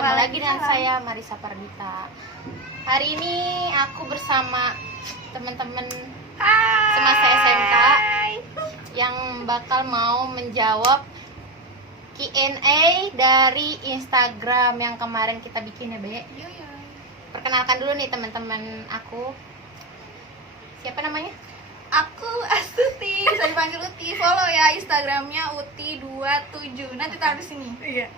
Ketemu lagi dengan saya Marisa Pardita. Hari ini aku bersama teman-teman semasa SMK yang bakal mau menjawab Q&A dari Instagram yang kemarin kita bikin ya, Be. Perkenalkan dulu nih teman-teman aku. Siapa namanya? Aku Astuti, bisa dipanggil Uti. Follow ya Instagramnya Uti27. Nanti taruh di sini. Iya.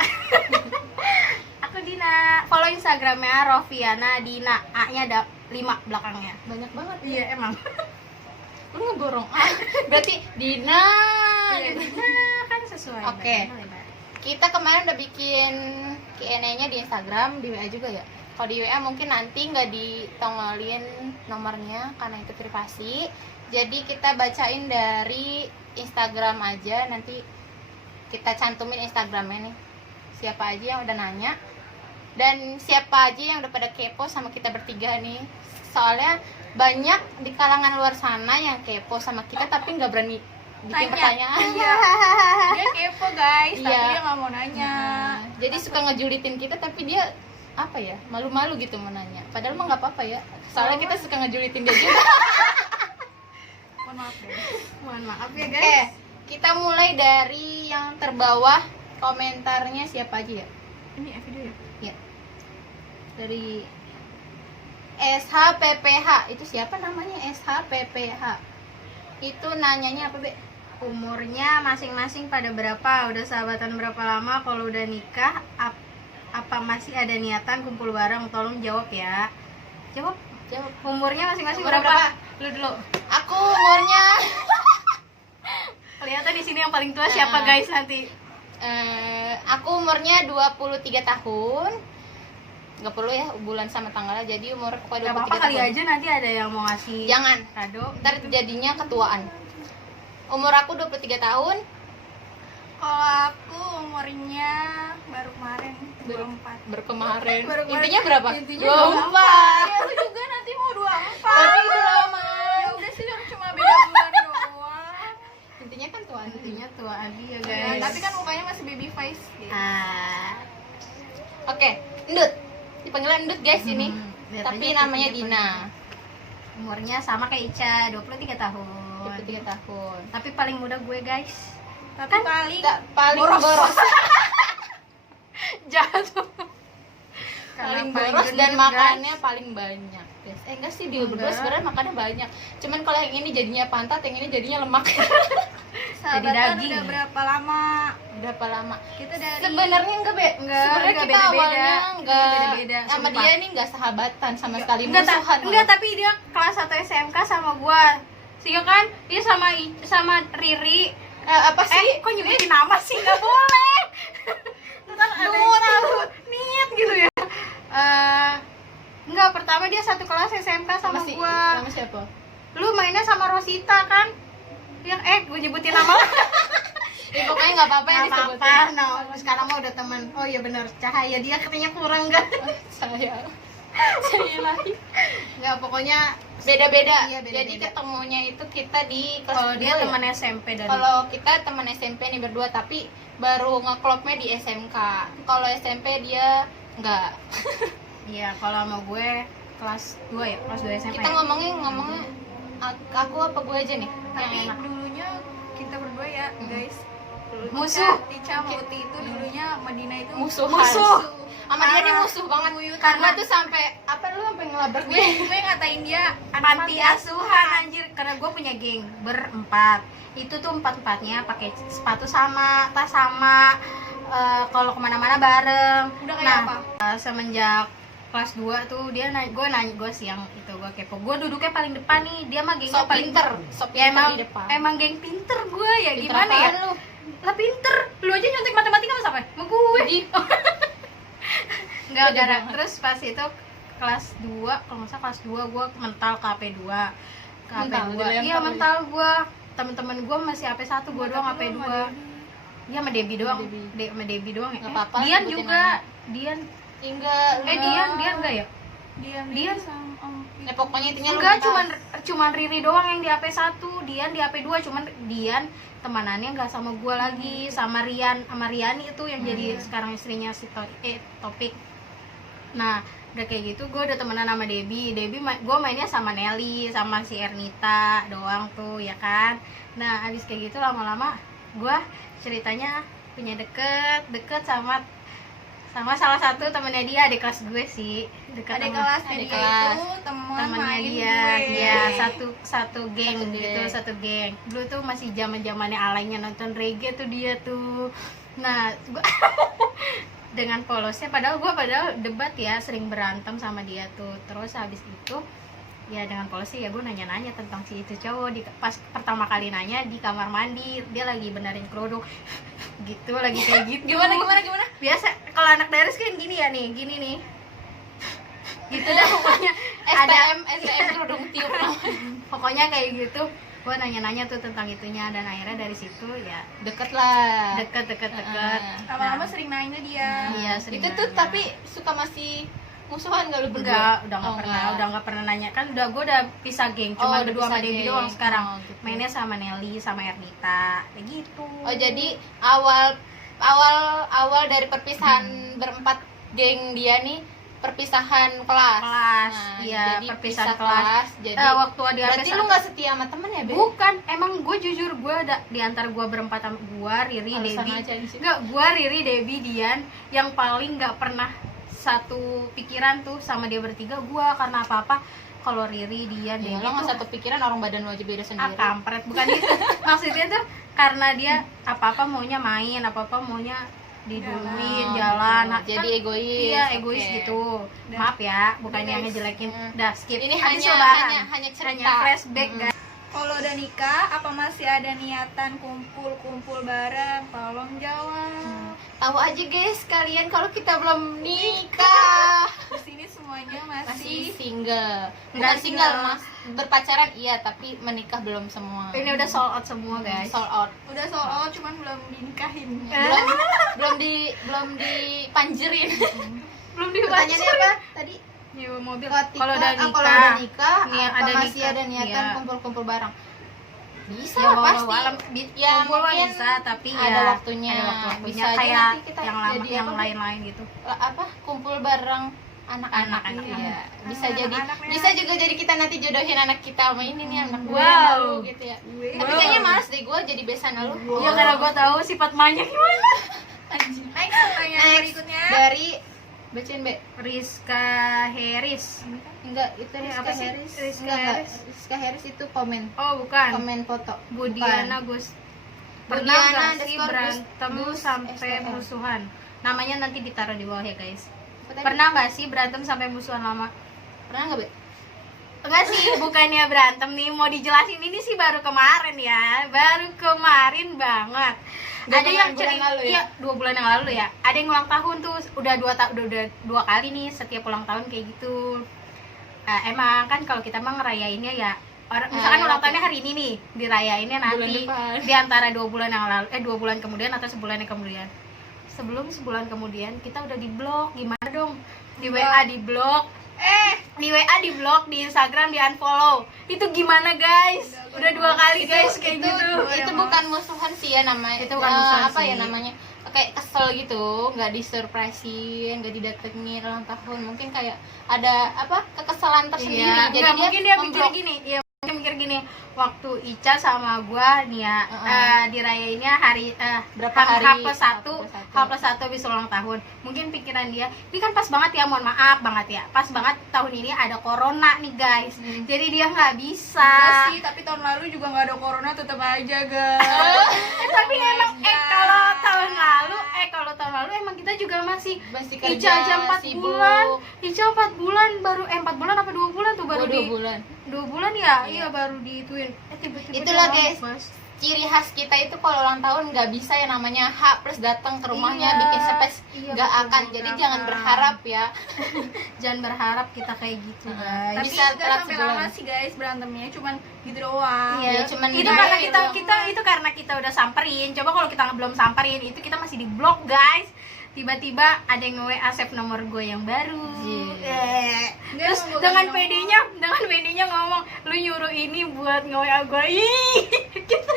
Aku Dina. Follow Instagramnya Rofiana Dina. A-nya ada 5 belakangnya. Banyak banget. Iya emang. Lu ngeborong A. Berarti Dina. Iya, Dina kan sesuai. Oke. Kita kemarin udah bikin Q&A-nya di Instagram, di WA juga ya. Kalau di WA mungkin nanti nggak ditongolin nomornya karena itu privasi. Jadi kita bacain dari Instagram aja, nanti kita cantumin Instagramnya nih. Siapa aja yang udah nanya dan siapa aja yang udah pada kepo sama kita bertiga nih. Soalnya banyak di kalangan luar sana yang kepo sama kita tapi nggak berani bikin pertanyaan. Iya. Dia kepo guys, tapi Iya. dia nggak mau nanya. Jadi suka ngejulitin kita tapi dia apa ya, malu-malu gitu mau nanya. Padahal mah nggak apa-apa ya. Soalnya kita suka ngejulitin dia juga. Mohon maaf deh. Mohon maaf ya Oke, guys. kita mulai dari yang terbawah. Komentarnya siapa aja ya? Ini video ya? Ya. Dari SHPPH. Itu siapa namanya? SHPPH. Itu nanyanya apa, Be? Umurnya masing-masing pada berapa? Udah sahabatan berapa lama? Kalau udah nikah, apa masih ada niatan kumpul bareng? Tolong jawab ya. Jawab. Umurnya masing-masing Umur berapa? Lu dulu. Aku umurnya Kelihatan di sini yang paling tua siapa guys nanti? aku umurnya 23 tahun. Nggak perlu ya bulan sama tanggalnya. Jadi umur aku 23 Gak apa-apa kali tahun. aja nanti ada yang mau ngasih Jangan. kado. Ntar jadinya ketuaan. Umur aku 23 tahun. Kalau aku umurnya baru kemarin 24. Berkemarin. Baru kemarin. Intinya berapa? Intinya 24. Ya, aku juga nanti mau 24. Tapi udah lama. Ya udah sih, cuma beda bulan doang. Intinya kan tuan. Intinya tua Adi ya Ya, guys. tapi kan mukanya masih baby face gitu. Oke, Ndut. Dipanggil Ndut guys ini. Lihat Tapi aja namanya kukunya Dina. paling- Umurnya sama kayak Ica, 23 tahun. 23 tahun. Tapi paling muda gue guys. Tapi Kan Paling boros. Jatuh. Paling boros dan makannya paling banyak. Guys. Enggak sih, dia berdua Enggak. sebenarnya makannya banyak. Cuman kalau yang ini jadinya pantat, yang ini jadinya lemak. sahabatan daging. udah berapa lama? Berapa lama? Kita dari Sebenarnya enggak, Be. Enggak, Sebenarnya enggak, kita beda-beda. awalnya enggak Beda-beda, sama sumpah. dia nih enggak sahabatan sama sekali, Enggak, musuhan. enggak, tapi dia kelas 1 SMK sama gua. Iya kan? Dia sama Riri. Apa sih? Kok nyebutin nama sih? Enggak boleh. Ntar ada yang niat gitu ya. Enggak, pertama dia satu kelas SMK sama gua. Sama siapa? Lu mainnya sama Rosita kan? Yang gue nyebutin nama. Ya pokoknya enggak apa-apa yang Nggak disebutin. apa-apa, no. Sekarang mah udah teman. Oh iya benar, cahaya dia katanya kurang kan? Saya lagi. Enggak, pokoknya Beda-beda. Iya, beda-beda. Jadi ketemunya itu kita di kelas kalau dia 2 ya? teman SMP dari Kalau kita teman SMP nih berdua, tapi baru ngeklopnya di SMK. Kalau SMP dia enggak. Iya, kalau sama gue kelas 2 ya, kelas 2 SMP. Kita ngomongnya aku apa gue aja nih? tapi Yang enak. dulunya kita berdua ya guys. Dulunya Musuh. Ica sama Uti itu dulunya Medina itu Musuh. Sama dia nih Parah. musuh banget. Buyut. Karena tuh sampai apa lu sampai ngelabrak gue gue. gue ngatain dia panti asuhan anjir, karena gue punya geng berempat. Itu tuh empat-empatnya pakai sepatu sama, tas sama, kalau kemana-mana bareng. Udah kayak apa? Semenjak kelas 2 tuh dia gue siang itu gue kepo. Gue duduknya paling depan nih, dia mah gengnya Sok paling pinter, sok Ya pinter emang di depan. emang geng pinter gue ya, Pinter gimana ya? apaan lu? Lah pinter, lu aja nyontek matematika sama siapa? Sama gue. Jadi Enggak, Beda gara banget. terus pas itu kelas 2, kalau nggak salah kelas 2 gue mental ke AP2. Ke Mental, AP2. dilempar Iya, aja. mental gue. Temen-temen gue masih AP1, gue doang AP2. Iya, sama Debbie doang. Debbie. Sama Debbie doang ya. Nggak apa-apa, Dian sebutin juga. aja. Dian. enggak. Dian enggak ya? dia sama Ya pokoknya intinya lu Enggak, mental. cuman Riri doang yang di AP1, Dian di AP2, cuman Dian temanannya enggak sama gue lagi, sama Rian, sama Riani itu yang jadi sekarang istrinya si Topik. Nah udah kayak gitu gue udah temenan sama Debbie. Gue mainnya sama Nelly sama si Ernita doang tuh ya kan. Nah abis kayak gitu lama-lama gue ceritanya punya deket sama salah satu temennya dia, adik kelas gue sih, dekat Adik sama kelasnya adik dia kelas. itu teman temennya main dia, gue. ya satu geng Satu gitu, geng. satu geng. Dulu tuh masih zamannya alaynya nonton reggae tuh dia tuh. Nah, gua dengan polosnya, padahal debat ya, sering berantem sama dia tuh. Terus habis itu ya dengan polosnya ya gue nanya-nanya tentang si itu cowok. Pas pertama kali nanya di kamar mandi, dia lagi benerin kerudung gitu, lagi kayak gitu. Gimana? Biasa kalau anak daerah kan gini ya nih, gini nih gitu dah pokoknya. STM kerudung tiup Pokoknya kayak gitu. Gue nanya-nanya tuh tentang itunya, dan akhirnya dari situ ya deket lah. deket. Lama-lama sering nanya dia. Iya, sering Itu tuh nanya. tapi suka masih musuhan gak lu berdua? Enggak, udah nggak Oh, pernah, enggak. udah nggak pernah nanya kan. Gue udah pisah geng, Oh, cuma udah berdua sama pisah Debbie geng. doang sekarang. Oh, gitu. Mainnya sama Nelly sama Ernita, kayak gitu. Oh jadi awal dari perpisahan berempat geng dia nih perpisahan kelas. Kelas, Nah, iya, jadi perpisahan pisah kelas. Jadi Waktu di berarti lu nggak setia sama temen ya, Be? Bukan, emang gue jujur, gue ada di antara gue berempat sama gue, Riri, Alasan Debbie. aja sih. Enggak, gue, Riri, Debbie, Dian, yang paling nggak pernah satu pikiran tuh sama dia bertiga. Gue karena apa-apa, kalau Riri, Dian, Ya, Debbie lo nggak tuh satu pikiran, orang badan lo aja beda sendiri. kampret, bukan itu. Maksudnya tuh karena dia apa-apa maunya main, apa-apa maunya diduluin, jalan. Nah, Jadi kan, egois. iya, oke. egois gitu. Maaf ya, bukan yang guys. ngejelekin. Hmm. Dah skip. Ini Habis hanya lebaran. hanya cerita. Hanya flashback, Mm-mm. guys. Kalau udah nikah, apa masih ada niatan kumpul-kumpul bareng? Tolong jawab. Tahu aja guys, kalian kalau kita belum nikah Di sini semuanya masih masih single. Bukan Nggak single, single. Mas. Berpacaran iya, tapi menikah belum semua. Ini udah sold out semua, guys. Sold out. udah soal cuman belum dinikahin. Belum dipanjerin. Belum Pertanyaannya dibaca. apa tadi? Nyewa mobil. Ketika- Kalau udah kalau udah nikah, nikah, nih, apa ada masih nikah, ada niatan iya. kumpul-kumpul bareng? Bisa ya lah, pasti. walau Ya, kumpul mah mungkin bisa, tapi ada ya waktunya. ada waktu-waktunya Bisa aja kayak nanti kita yang lama, jadi yang apa, lain-lain gitu. Apa kumpul bareng anak-anak Anak-anak, iya. iya. Bisa jadi Anak-anaknya. bisa juga jadi kita nanti jodohin anak kita sama ini nih anak gue Wow. sama lu gitu ya. Gue. Tapi kayaknya males deh gue jadi besan lu. Iya, karena gue tahu sifat Manya gimana. Next pertanyaan Next. berikutnya. Dari bacain Be. Rizka Harris. Enggak, itu Rizka apa sih? Harris. Rizka Enggak, Harris. Rizka Harris itu komen Oh, bukan. foto. Budiana Bukan. Gus. Budiana Pernah nggak sih underscore berantem Gus sampai STL. musuhan? Namanya nanti ditaruh di bawah ya, guys. Apa tadi? Pernah nggak sih berantem sampai musuhan lama? Pernah enggak, Be? Enggak sih, bukannya berantem nih, mau dijelasin ini sih baru kemarin ya, baru kemarin banget. Ada yang bulan lalu ya? Iya, 2 bulan yang lalu ya. Ada yang ulang tahun tuh, udah dua kali nih setiap ulang tahun kayak gitu. Emang kan kalau kita mah ngerayainnya ya, misalkan ya, ulang oke. tahunnya hari ini nih, dirayainnya Bulan nanti depan. di antara 2 bulan yang lalu, 2 bulan kemudian atau sebulan yang kemudian. Sebelum sebulan kemudian kita udah di blok, gimana dong? Di WA di blok, di WA di blok, di Instagram di unfollow. Itu gimana guys? Udah 2 kali guys kayak itu, gitu. itu bukan musuhan sih ya namanya. Itu bukan musuhan apa ya sih. namanya? Kayak kesel gitu, nggak disurprisein, nggak didatengin ulang tahun. Mungkin kayak ada apa kekesalan tersendiri. Iya, Jadi nggak, mungkin dia mikir memblok. gini, ya mungkin mikir gini, waktu Ica sama gua nih ya, dirayainnya hari Berapa hari? H+1 habis ulang tahun. Mungkin pikiran dia, ini kan pas banget ya, mohon maaf banget ya, pas banget tahun ini ada corona nih guys, jadi dia nggak bisa. Enggak sih, tapi tahun lalu juga nggak ada corona, tetap aja guys. Tapi Oh my emang God. kalau tahun lalu emang kita juga masih Masih Ica kerja aja 4 sibuk. bulan, Ica 4 bulan baru 4 bulan apa 2 bulan tuh baru Oh, 2 bulan. 2 bulan ya? Iya. Iya, baru diituin. Tiba-tiba Itulah, dia guys. nangis. Ciri khas kita itu kalau ulang tahun nggak bisa yang namanya H plus datang ke rumahnya Iya. bikin surprise, Iya, nggak betul, akan. Jadi nggak jangan akan. berharap ya. Jangan berharap kita kayak gitu, guys. Tapi Bisa nggak telat sampai sebulan. lama sih guys berantemnya, cuman gitu doang. Iya, Ya, cuman itu gitu karena aja kita gitu. kita itu karena kita udah samperin. Coba kalau kita belum samperin, itu kita masih di blok, guys. Tiba-tiba ada yang nge-WA save nomor gue yang baru. Iya. Terus Nggak, dengan bukan PD-nya ngomong, lu nyuruh ini buat nge-WA gue. Ih, kita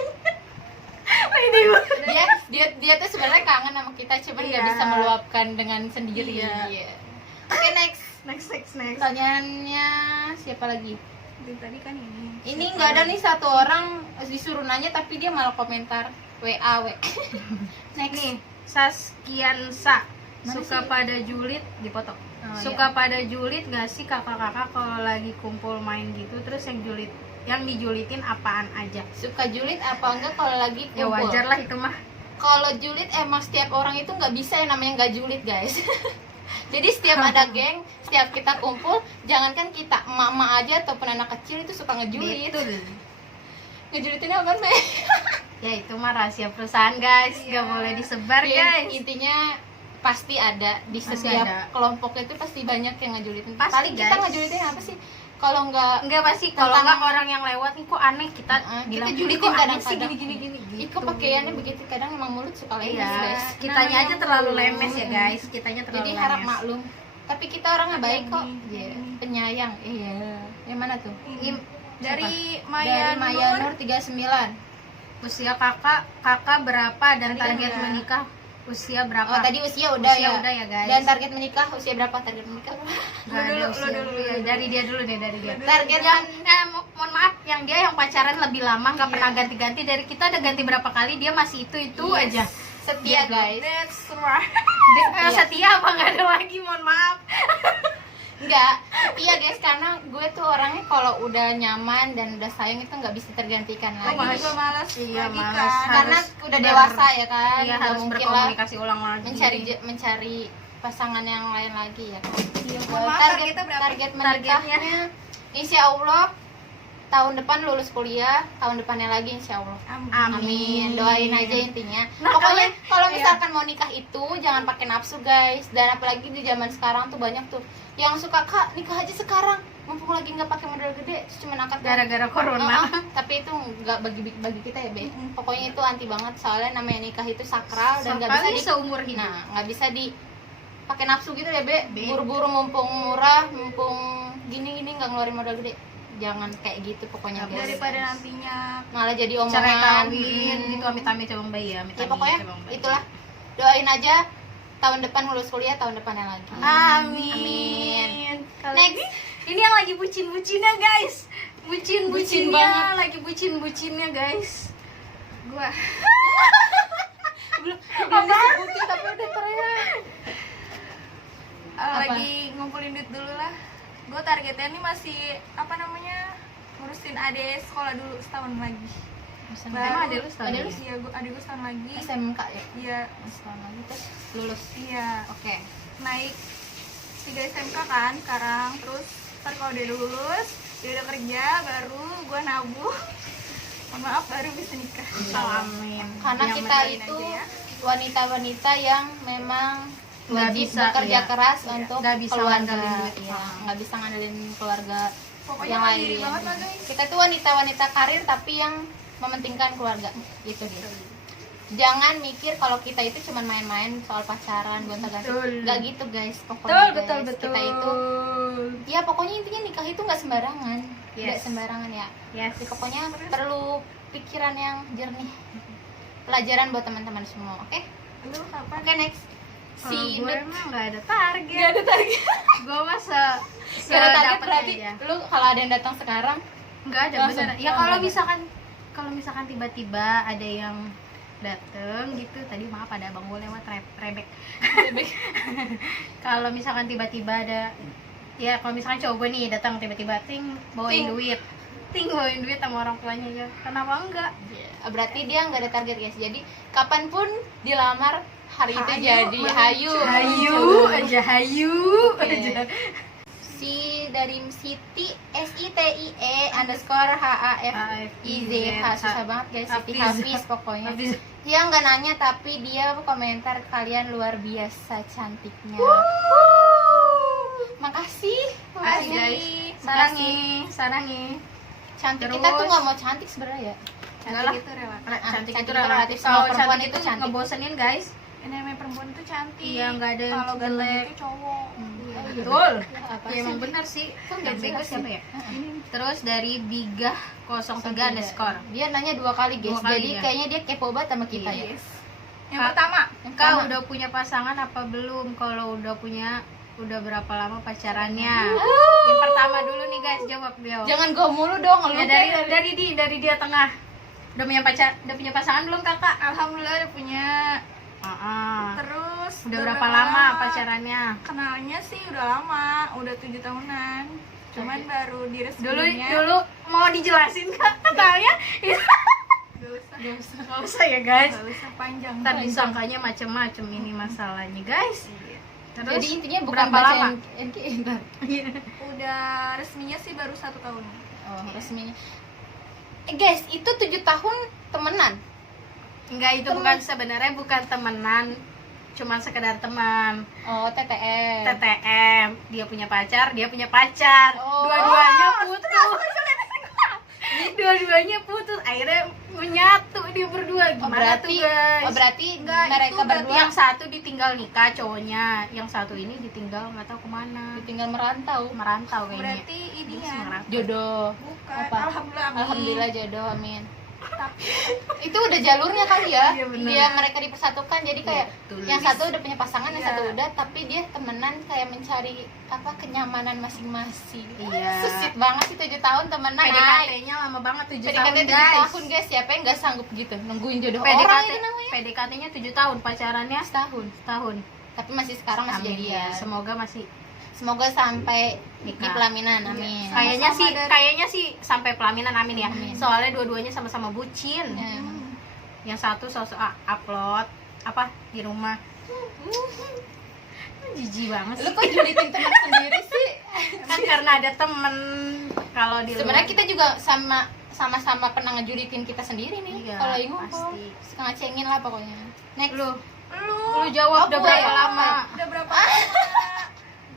pede banget. Dia tuh sebenarnya kangen sama kita, cuman nggak Iya. bisa meluapkan dengan sendiri. Iya. Iya. Oke, next. Next. Pertanyaannya siapa lagi? Tadi kan ini. Ini nggak ada nih satu orang disuruh nanya tapi dia malah komentar WA. Next. Nih, Saskiansa. Mana Suka sih? pada julid dipoto. Oh, Suka pada julid gak sih kakak-kakak kalau lagi kumpul main gitu, terus yang dijulitin apaan aja? Suka julid apa enggak kalau lagi Ya kumpul? wajar lah itu mah. Kalau julid emang setiap orang itu nggak bisa yang namanya nggak julid, guys. Jadi setiap ada geng, setiap kita kumpul, jangankan kita emak-emak aja ataupun anak kecil itu suka ngejulit. Betul. Ngejulitin apa, Mbak? Ya itu mah rahasia perusahaan guys, Iya. gak boleh disebar Ya, guys. intinya pasti ada di Pasti setiap ada. kelompok itu pasti banyak yang ngejulitin. Pasti, Paling kita guys. ngejulitin apa sih? Kalau nggak Enggak pasti kalau Tentang- nggak orang yang lewat nih kok aneh kita bilang kita julitin "Kok aneh kadang-kadang sih gini Iko pakaiannya begitu, kadang emang mulut suka lemes, Iya, guys. kitanya Namanya aja terlalu maklum. lemes ya guys, kitanya terlalu Jadi lemes. harap maklum. Tapi kita orangnya baik kok. Iya. Penyayang. Iya. Yang mana tuh? Ini Dari Dari Maya Maya Nur. Nur 39. usia kakak berapa dan Tadi target udah. menikah usia berapa? Oh, tadi usia udah Usia ya. udah ya, guys. Dan target menikah usia berapa? Target menikah berapa? Nggak ada Lu usia. dulu. Iya, dari dia dulu deh, dari dia. Target Yang mohon maaf, yang dia yang pacaran lebih lama nggak Iya. pernah ganti-ganti, dari kita udah ganti berapa kali, dia masih itu Yes. aja. setia, guys. That's right. Setia apa nggak ada lagi, mohon maaf. Enggak, setia guys, karena gue tuh orangnya kalau udah nyaman dan udah sayang itu nggak bisa tergantikan Lagi lagi. juga malas Iya, lagi malas. kan. Karena harus udah dewasa ya kan. Iya, Nggak harus mungkin lah berkomunikasi ulang lagi. mencari pasangan yang lain lagi ya kan. Iya, Target maaf, targetnya berapa? target menikahnya insya Allah tahun depan lulus kuliah, tahun depannya lagi insya Allah. Amin. Doain aja intinya. Nah, Pokoknya kalau iya. misalkan mau nikah itu jangan pakai nafsu, guys. Dan apalagi di zaman sekarang tuh banyak tuh yang suka, Kak, nikah aja sekarang. Mumpung lagi nggak pakai modal gede, terus cuma angkat Gara-gara corona. tapi itu nggak bagi kita ya, Be. Pokoknya itu anti banget, soalnya namanya nikah itu sakral dan nggak bisa Sekali seumur hidup. nah, nggak bisa di pakai nafsu gitu ya, Be. Be. Buru-buru mumpung murah, mumpung gini-gini nggak ngeluarin modal gede. Jangan kayak gitu pokoknya, Nggak guys. Daripada nantinya Malah jadi omongan. Cerai kawin Hmm. gitu, amit-amit Bang Bayi ya, amit-amit Ya pokoknya Bang Bayi. itulah, doain aja tahun depan lulus kuliah, tahun depannya lagi. Amin. Next. Ini yang lagi bucin-bucinnya guys. Bucin Bucin-bucinnya, banget. lagi bucin-bucinnya guys. gua Belum disebutin tapi udah teriak. Apa? lagi ngumpulin duit dulu lah. Gue targetnya nih masih apa namanya, ngurusin adik sekolah dulu setahun lagi. Emang adek lu setahun Adek lagi? lu Iya, adik gue setahun lagi. SMK ya? Iya, Setahun lagi terus lulus. iya. Oke. Naik 3 SMK kan sekarang. Terus ntar kalau dia udah lulus, dia udah kerja, baru gue nabung. Mohon maaf, baru bisa nikah. Amin. Karena Yang kita mendoain itu aja ya. wanita-wanita yang memang Nggak wajib bisa, bekerja iya. keras Iya. untuk Nggak bisa keluarga. ngandelin duit, iya. Nggak bisa ngandelin keluarga Pokoknya yang mandiri lain. banget lah guys. Kita tuh wanita-wanita karir tapi yang mementingkan keluarga. Gitu dia. Jangan mikir kalau kita itu cuma main-main soal pacaran, gonta-ganti. Betul. Nggak gitu, guys. Pokoknya Betul, guys, betul, betul. kita itu ya pokoknya intinya nikah itu nggak sembarangan. Nggak Yes. sembarangan ya. Yes. Jadi pokoknya perlu pikiran yang jernih. Pelajaran buat teman-teman semua, oke? Lu kapan? Oke, next. Kalau Si gue Nut. emang nggak ada target. Nggak ada target. Gue mah Gak ada target sedapetnya berarti aja. lu kalau ada yang datang sekarang Nggak ada Langsung. beneran. Ya Oh, kalau nggak ada. misalkan tiba-tiba ada yang dateng gitu, tadi maaf ada abang gue lewat rebek. Kalau misalkan tiba-tiba ada, ya kalau misalkan cowok gue nih datang tiba-tiba bawain Ting. duit, bawain duit sama orang tuanya ya, kenapa enggak? berarti dia nggak ada target, guys. Jadi kapanpun dilamar hari itu Hayu, jadi hayu hayu Oke. aja. Si dari Siti SITIE_HAFIZ susah banget, guys. Siti Hafiz. Hafiz pokoknya. Hafiz. Dia nggak nanya tapi dia komentar kalian luar biasa cantiknya. Makasih Makasih, guys. Sarangi. Cantik Terus. kita tuh nggak mau cantik sebenarnya ya. Enggak lah. Cantik itu relatif. Cantik cantik itu itu relatif. relatif. Kalau Semua perempuan cantik itu itu cantik. ngebosenin guys. Ini namanya perempuan itu cantik. Iya, nggak ada yang Kalau ganteng jelek. itu cowok. Betul. Apa Ya sih? emang benar sih. Kan Yang nggak bego jelas siapa sih. ya? Terus dari Bigah 03 underscore. Dia nanya 2 kali, guys. Dua kali, Jadi ya. kayaknya dia kepo banget sama kita ya. Yes. Yang Kak. pertama, Yang Kak pertama, udah punya pasangan apa belum? Kalau udah punya udah berapa lama pacarannya? Yang pertama dulu nih guys, jawab Bel. Jangan gue mulu dong, lu Ya, dari dia tengah. Udah punya pasangan belum kakak? Alhamdulillah udah punya. Terus Terus udah berapa lama pacarannya? Kenalnya sih udah lama, udah 7 tahunan. Cuman baru diresminya. Dulu mau dijelasin kak kenalnya? Gak usah. Gak usah ya guys. Gak usah panjang. Ntar disangkanya macem-macem ini masalahnya guys. Terus Jadi intinya bukan berapa baca lama? NKI. Udah resminya sih baru 1 tahun. Oh, resminya. Guys, itu 7 tahun temenan. Enggak, itu bukan sebenarnya bukan temenan, cuma sekedar teman. Oh, TTM. TTM, dia punya pacar. Oh. Dua-duanya putus. Dua-duanya putus, akhirnya menyatu dia berdua. Gimana tuh guys? berarti Enggak, mereka itu berarti berdua Yang satu ditinggal nikah cowoknya, yang satu ini ditinggal nggak tahu kemana. tinggal merantau. Merantau kayaknya. Berarti ini ya. Merantau. Jodoh. Bukan. Apa? Alhamdulillah. Amin. Alhamdulillah jodoh, amin. Tapi Itu udah jalurnya kali ya. Iya, bener. Dia mereka dipersatukan jadi kayak Betul. yang satu udah punya pasangan, yang Iya. satu udah, tapi dia temenan kayak mencari apa kenyamanan masing-masing. Iya. Susit banget sih 7 tahun temenan. PDKT-nya lama banget 7 tahun PDKT 7 guys. tahun guys, siapa yang nggak sanggup gitu nungguin jodoh orang itu namanya. PDKT-nya 7 tahun, pacarannya Setahun. setahun. Tapi masih sekarang masih Amin jadian. ya. Semoga masih Semoga sampai di Nikah. pelaminan, amin. kayaknya sih sampai pelaminan, amin ya. Amin. Soalnya dua-duanya sama-sama bucin. Ya. Yang satu sosok upload apa di rumah. Jijik banget Lu sih. kok julitin teman sendiri sih? Kan karena ada temen kalau di Sebenarnya luar. kita juga sama-sama pernah ngejulitin kita sendiri nih. Iya, Kalau Ingu pasti. suka ngecengin lah pokoknya. Next. Lu jawab udah Apa berapa ya? lama? udah berapa lama?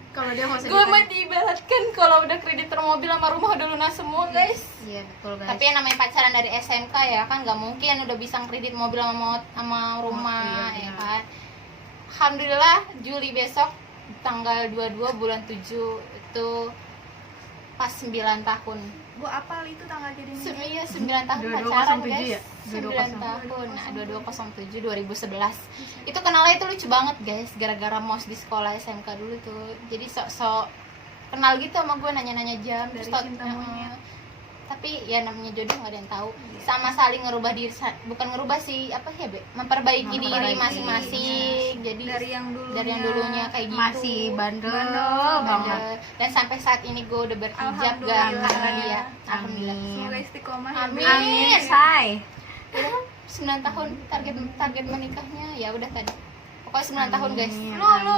Kalau dia mau Gue mah diibaratkan kalau udah kreditor mobil sama rumah udah lunas semua guys. Iya betul guys. Tapi yang namanya pacaran dari SMK ya kan nggak mungkin udah bisa kredit mobil sama rumah Iya, ya benar. kan. Alhamdulillah Juli besok tanggal 22 bulan 7 itu pas 9 tahun. Gua apal itu tanggal jadinya. Iya 9 tahun 2207 pacaran ya? guys. 9 2207. tahun. Nah, 2207 2011. Itu kenalnya itu lucu banget guys, gara-gara mos di sekolah SMK dulu tuh. Jadi sok-sok kenal gitu sama gue, nanya-nanya jam Dari terus cinta monyet. tapi ya namanya jodoh nggak ada yang tahu. Sama saling ngerubah diri, bukan ngerubah sih, apa ya Be? Memperbaiki diri Memperbaiki, masing-masing. Jadi Dari yang dulunya kayak gitu. masih bandel Bandel. banget. Dan sampai saat ini gue udah berhijab gak Alhamdulillah. karena dia. Amin. Alhamdulillah. Semoga istiqomah ya, Amin. Be. Amin, say. Udah 9 tahun target menikahnya ya udah tadi. Pokoknya 9 tahun guys. Amin. Lu.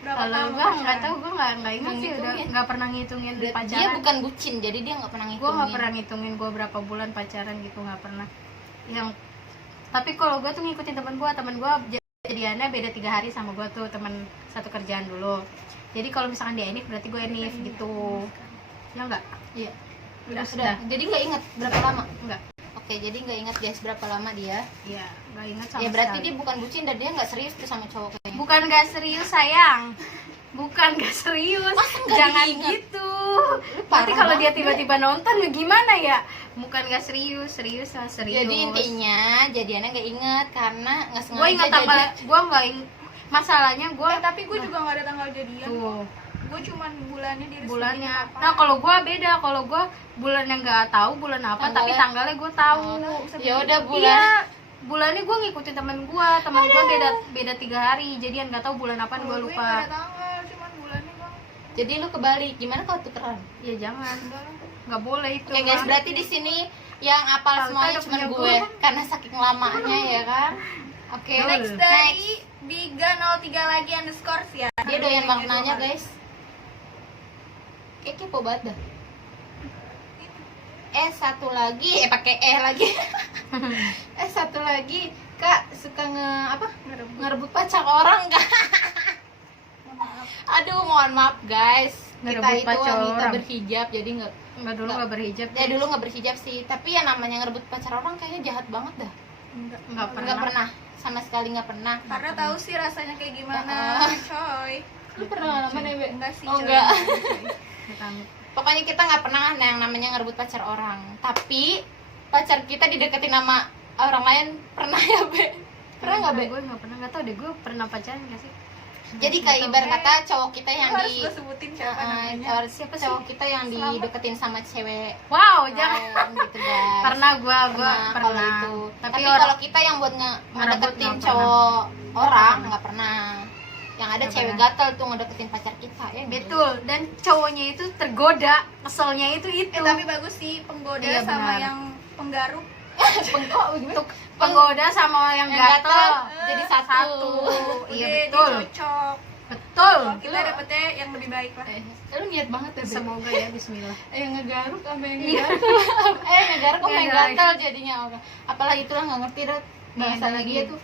Berapa Kalau tahun gua nggak pacaran? tahu, gua nggak ingat sih, udah Ngitungin. nggak pernah ngitungin Dia pacaran. bukan bucin jadi dia nggak pernah Gua ngitungin. nggak pernah ngitungin gua berapa bulan pacaran gitu, nggak pernah. Yang tapi kalau gua tuh ngikutin temen gua jadiannya beda 3 hari sama gua tuh, temen satu kerjaan dulu. Jadi kalau misalkan dia enif berarti gue enif gitu. Ya enggak? Iya. Udah. Jadi nggak ingat berapa lama. Enggak. Oke, jadi nggak ingat guys berapa lama dia. Iya, nggak ingat sama Ya berarti sekali. dia bukan bucin dan dia nggak serius tuh sama cowok kayaknya. Bukan gak serius sayang, bukan gak serius. Masa nggak Jangan diingat? gitu. parah Nanti kalau dia banget, tiba-tiba nonton ya gimana ya? Bukan gak serius, serius lah serius. Jadi intinya jadiannya nggak ingat karena nggak sengaja. gue ingat tanggal, gue nggak masalahnya gue Tapi gue juga gak ada tanggal jadian. tuh Gue cuman bulannya di bulannya. Nah kalau gue beda, kalau gue bulannya nggak tahu bulan apa, tapi tanggalnya gue tahu. Ya udah bulan. Iya, bulannya gue ngikutin temen gue beda 3 hari, jadian nggak tahu bulan apa, gue Gak lupa. ada tanggal, cuman bulannya bang. Jadi lu kebalik. Gimana kalau tukeran? Ya jangan, nggak boleh itu. Oke guys, Mah. berarti di sini yang apal Tante semuanya udah cuma punya gue gua. karena saking lamanya ya kan. Oke, Betul. Next dari Biga03 lagi underscore ya. Dia doyan banget nanya guys. Kayak kepo banget dah. Satu lagi, pakai lagi. Satu lagi, Kak suka ngerebut pacar orang Kak. Aduh, mohon maaf guys. Kita Ngerebut itu pacar wanita orang. berhijab, jadi Nggak dulu nggak berhijab. ya dulu nggak berhijab sih. Tapi yang namanya ngerebut pacar orang kayaknya jahat banget dah. nggak Nggak pernah, sama sekali nggak pernah. Karena tahu sih rasanya kayak gimana, coy. Lu pernah ngalamin ya, Be? Enggak sih, Oh, coy. enggak. Coy. Pokoknya kita nggak pernah yang namanya ngerebut pacar orang. Tapi pacar kita dideketin sama orang lain pernah ya Be? Pernah nggak Be? Gue nggak pernah, nggak tahu deh gue pernah pacaran nggak sih. Jadi kayak ibarat kata cowok kita yang harus di gue sebutin siapa namanya. siapa cowok kita yang dideketin sama cewek Wow, jangan. lain gitu guys. Pernah gua Kalau pernah. itu. Tapi orang- kalau kita yang buat Ngerebut ngedeketin nggak cowok orang pernah. nggak pernah. Yang ada Nggak cewek pernah. gatel tuh ngedeketin pacar kita ya. nggak? betul, dan cowoknya itu tergoda, keselnya itu. Tapi bagus sih penggoda Iya, sama benar. yang penggaruk. Untuk penggoda sama yang Yang gatel gatel jadi satu. Iya Udah betul, dicocok. betul. Kalau kita dapetnya yang lebih baik lah. Lu niat banget ya. Beb? Semoga ya, Bismillah. Yang ngegaruk sama yang Iya. ngegatel. Ngegaruk sama yang Nggak ada gatel jadinya orang. Apalagi itulah nggak ngerti dah Nih, bahasa ada lagi lagi itu.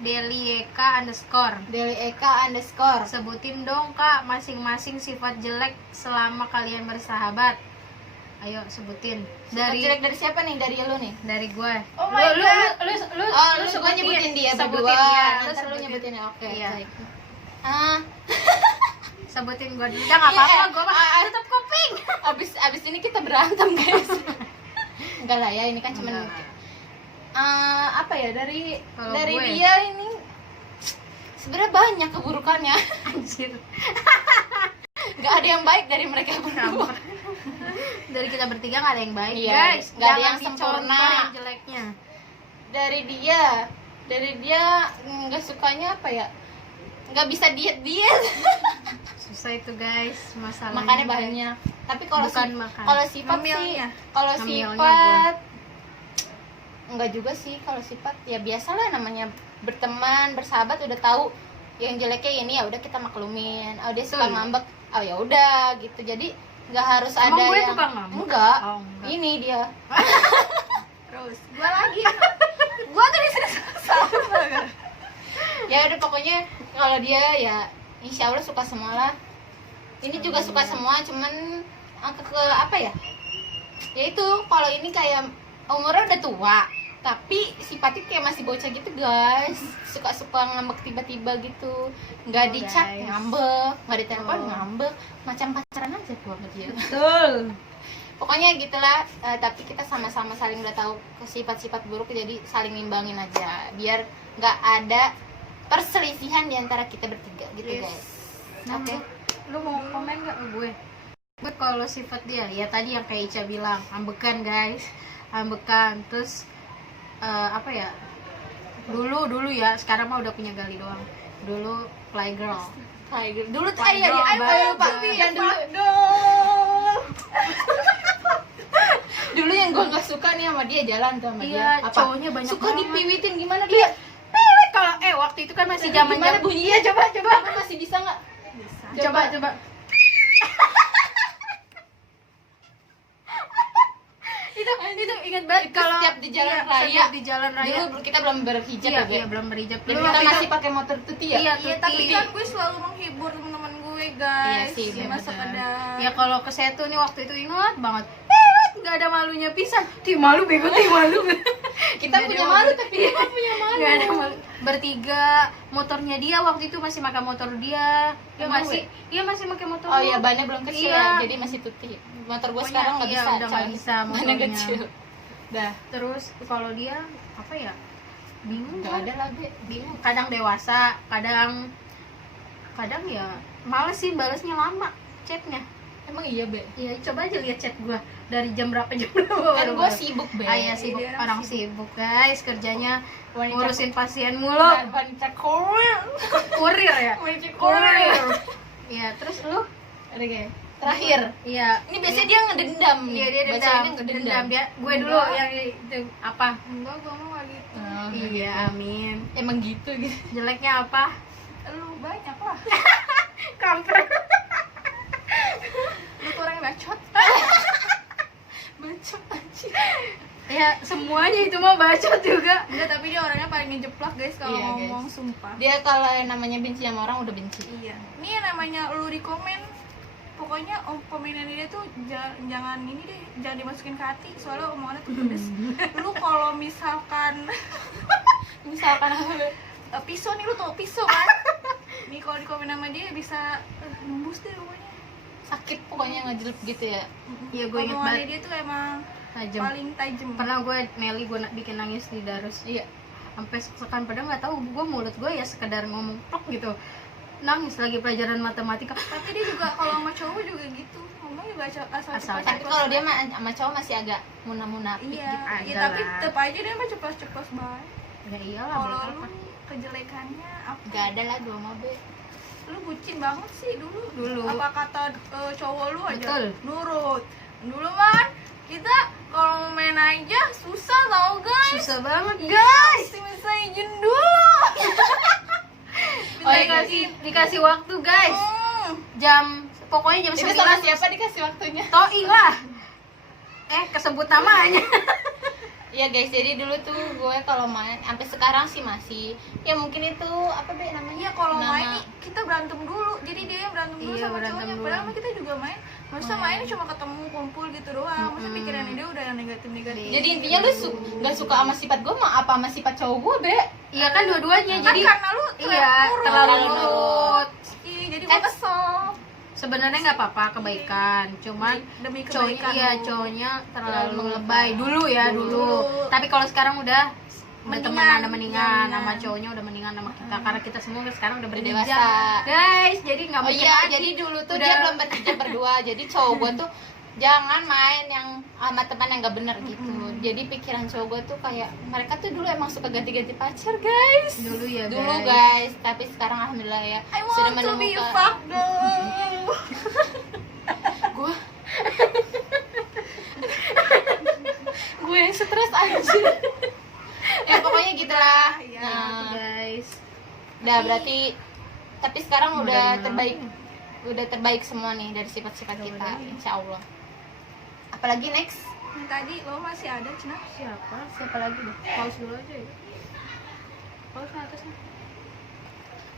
Delieka_. Deli Eka _ Sebutin dong kak masing-masing sifat jelek selama kalian bersahabat. Ayo sebutin. Dari Dari jelek dari siapa nih? Dari lu nih. dari gue. Oh my God. Lu suka nyebutin dia sebutin berdua. ya, Ntar lu nyebutin ya. Oke. Iya. Baik. Sebutin gue dulu. Udah nggak apa-apa, gue mah tutup kuping. abis ini kita berantem guys. Enggak lah ya, ini kan cuman Enggak. apa ya dari Kalau dari gue- dia ini sebenarnya banyak keburukannya. Anjir. Nggak ada yang baik dari mereka berdua. Dari kita bertiga nggak ada yang baik, Iya, guys. nggak ada Jangan yang dicontoh sempurna. yang jeleknya. dari dia nggak sukanya apa ya, nggak bisa diet Susah itu guys, masalahnya. makannya banyak. Tapi kalau Bukan makan. kalau sifat sih, Ngemilnya. kalau Ngemilnya sifat enggak juga sih. Kalau sifat ya biasalah, namanya berteman bersahabat udah tahu yang jeleknya ini, ya udah kita maklumin. Oh dia suka Betul. ngambek, oh ya udah gitu. Jadi nggak harus Emang ada gue yang tukang ngambek? enggak. Oh, enggak. Ini dia Terus gua lagi. Gua tuh disini sama. ya udah pokoknya kalau dia ya insya Allah suka semua lah. Ini juga suka semua, cuman ke apa ya, itu kalau ini kayak umurnya udah tua tapi sifatnya kayak masih bocah gitu guys. Suka ngambek tiba-tiba gitu, nggak Oh, dichat guys. ngambek, nggak ditelepon Oh. ngambek, macam pacaran aja gua sama dia. Betul. Pokoknya gitulah. Tapi kita sama-sama saling udah tahu sifat-sifat buruk, jadi saling nimbangin aja biar nggak ada perselisihan di antara kita bertiga gitu Yes. guys. Nah, Oke. lu mau komen nggak ke gue? Gue kalau sifat dia, ya tadi yang kayak Ica bilang, ambekan guys, ambekan. Terus apa ya? Dulu ya, sekarang mah udah punya gali doang. Dulu playgirl. Tiger. Dulu tuh Tiger, ayo lupa Tiger. yang dulu yang gue nggak suka nih sama dia, jalan tuh sama Iya, dia. cowoknya banyak suka banget. dipiwitin gimana Iya. dia? Kalau waktu itu kan masih Gimana zaman bunyinya? Coba. Lu masih bisa nggak? Bisa. coba. itu ingat banget Itu kalau setiap di jalan iya, raya. setiap di jalan raya. Dulu kita belum berhijab Iya, ya, iya Beb? belum berhijab. Dan Dulu kita waktu masih itu- pakai motor tuti ya? Iya, Iya, tuti. tapi kan gue selalu menghibur teman-teman gue, guys. Iya sih, Cuma bener. sekedar. Ya kalau ke Setu nih waktu itu ingat banget. Nggak ada malunya pisan. Ti malu bego, ti malu. Kita Nggak punya ada malu tapi dia nggak punya malu. Nggak ada malu. Bertiga, motornya dia waktu itu masih pakai motor dia. Dia Emang masih, iya masih pakai motor. Oh lu. iya, bannya belum kecil Iya. ya, jadi masih tuti. Motor gue Pokoknya sekarang nggak iya, bisa, udah nggak coy. bisa Bannya motornya. kecil. Dah, Terus kalau dia apa ya? Bingung. nggak kan? ada lah, Be. Bingung. Kadang dewasa, kadang ya males sih balasnya lama chatnya. Emang iya, Be? Iya, coba aja lihat chat gua dari jam berapa jam berapa. Kan baru gue balas. sibuk, Be. Ah iya sibuk, Dia orang sibuk guys, kerjanya Wanita- ngurusin pasien mulu. Wanita kurir. Kurir ya? Wanita Kurir. Iya, terus lu? Ada kayak terakhir. Iya. Ini biasanya dia ngedendam nih. Iya, dia Bacanya dendam. ngedendam. Dia gue dulu Enggak. yang itu apa? Enggak, gue mau gak gitu. Oh, Iya, amin. Emang gitu gitu. Jeleknya apa? Lu banyak lah. Kampret. Lu tuh orang bacot. Bacot anjir. Ya, semuanya itu mah bacot juga. Enggak, tapi dia orangnya paling ngejeplak, guys, kalau Iya, guys. ngomong, sumpah. Dia kalau yang namanya benci sama orang udah benci. Iya. Ini yang namanya lu di komen, pokoknya komenan dia tuh jangan ini deh, jangan dimasukin ke hati, soalnya omongannya tuh pedes. Lu kalau misalkan Misalkan apa, Be? pisau nih, lu tau pisau kan? Nih kalau di komen sama dia bisa nembus deh pokoknya. Sakit pokoknya ngejelek gitu ya. Iya, gue inget Omongannya banget. dia tuh emang Tajam. paling tajam. Pernah gue Nelly gue bikin nangis di Darus. Iya. Sampai sekan padahal nggak tahu gue mulut gue ya sekedar ngomong plok gitu. nangis lagi pelajaran matematika. Tapi dia juga kalau sama cowok juga gitu, ngomong juga asal Asal. Tapi kalau dia sama cowok masih agak munafik iya, gitu. iya, Ada tapi lah. tetep aja dia mah ceplos-ceplos banget. Ya iyalah, Kalau buat lu apa? kejelekannya apa? Gak ada lah gue mau be. Lu bucin banget sih dulu. Dulu. Apa kata cowok lu aja Betul. nurut. Dulu man kita kalau main aja susah tau guys. Susah banget Guys, bisa izin dulu. Oh, iya, dikasih waktu guys. Jam pokoknya jam Itu 9 sama siapa dikasih waktunya? Toi lah. Kesebut namanya. Iya guys, jadi dulu tuh gue kalau main sampai sekarang sih masih. Ya mungkin itu apa be namanya? Iya kalau Nama- main nih kita berantem dulu. Jadi dia yang berantem dulu Iya, sama berantem cowoknya. dulu. Padahal mah kita juga main. Masa main cuma ketemu kumpul gitu doang. Masa pikirannya dia udah yang negatif-negatif. Jadi intinya lu gak suka sama sifat gue mah apa sama sifat cowok gue be? Iya kan dua-duanya. kan Jadi karena lu iya, terlalu nurut. Iya, jadi gue kesel. Sebenarnya nggak apa-apa kebaikan, cuman Demi cowoknya kebaikan iya lu. cowoknya terlalu Terlalu lebay dulu ya dulu. Tapi kalau sekarang udah berteman, udah mendingan Iya, sama cowoknya, udah mendingan sama kita karena kita semua sekarang udah Udah berjenjang. dewasa. Guys, jadi nggak Oh mungkin iya, lagi. jadi dulu tuh Udah. dia belum bertiga berdua. Jadi cowok gue tuh jangan main yang sama teman yang gak bener gitu. Jadi pikiran cowok gue tuh kayak mereka tuh dulu emang suka ganti-ganti pacar guys. Dulu ya Dulu guys. guys, tapi sekarang alhamdulillah ya I sudah want to be a menemukan. fuck girl. Gue gue yang stres aja. Ya pokoknya gitulah. Iya, Nah, Guys. udah berarti tapi sekarang udah Mudah-mudahan. terbaik. Udah terbaik semua nih dari sifat-sifat kita, insya Allah. Apalagi next? Yang tadi lo masih ada Cina? Siapa lagi deh? Pause dulu aja ya. Pause atasnya.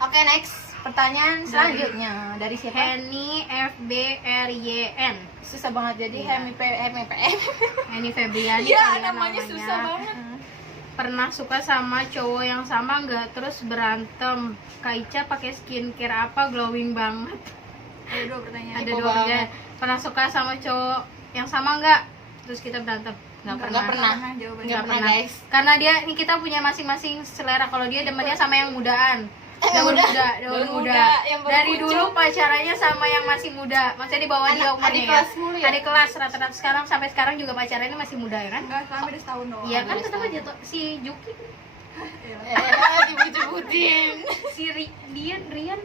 Oke, next. Pertanyaan selanjutnya dari siapa? Henny FBRYN. Susah banget jadi Iya. HMIPM. Henny Febriani. Iya, kali ya namanya susah banget. Pernah suka sama cowok yang sama nggak, terus berantem? Kak Ica pakai skincare apa glowing banget? Ada dua pertanyaan. Ada Kepo dua banget. pertanyaan. Pernah suka sama cowok yang sama nggak, terus kita berantem? Nggak pernah. Nggak pernah. Jawabannya. Nggak pernah, guys. Karena dia ini kita punya masing-masing selera. Kalau dia demennya sama yang mudaan. Daun muda. yang baru Dari muncul. dulu pacarannya sama yang masih muda. Maksudnya di bawah dia umurnya. adik ya. kelas mulu ya? Adik kelas rata-rata sekarang sampai sekarang juga pacarannya masih muda ya kan? Enggak, selama dia setahun doang. Iya kan beda tetap setahun. aja tuh si Juki, Dibut-butin. si Rian,